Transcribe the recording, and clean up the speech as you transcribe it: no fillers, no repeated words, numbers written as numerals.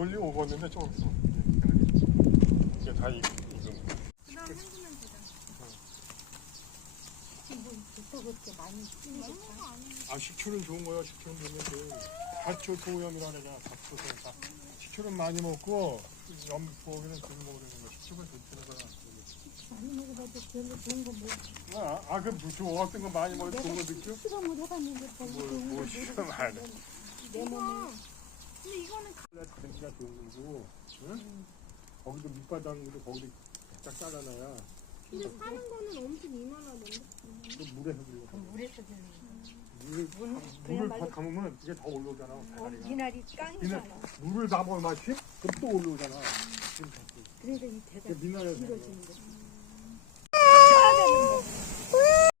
멀리 오겠는데 좀 있어. 이게 다 익은. 그다음 헹구면 되잖아. 지금 뭐 좋다고 그렇게 많이 쓰는 아, 식초는 좋은 거야. 식초는 먹는데 다초 소염이라잖아. 다초소. 식초는 많이 먹고 염고기는 좀 먹는 거. 식초가 좋다는 거야. 많이 먹어봐도 별로 좋은 거 뭐. 그럼 좋아. 어떤 거 많이 먹어 좋은 거 느껴? 실험을 해봤는데 별로 좋은 거 실험 안 해. 내 몸에. 근데 이거는 냄새가 좋은 거고, 응? 거기도 밑바닥도 거기도 딱 잘라놔야. 근데 사는 거는 엄청 이만하던데. 또 물에서 그리고 물에서 드는 물을 그야말로- 다 감으면 이게 더 올라오잖아. 대가리가. 미나리 깡이잖아. 물을 담아 마시 그럼 또 올라오잖아. 그래서 이 대가 미나리에서 길어지는 거.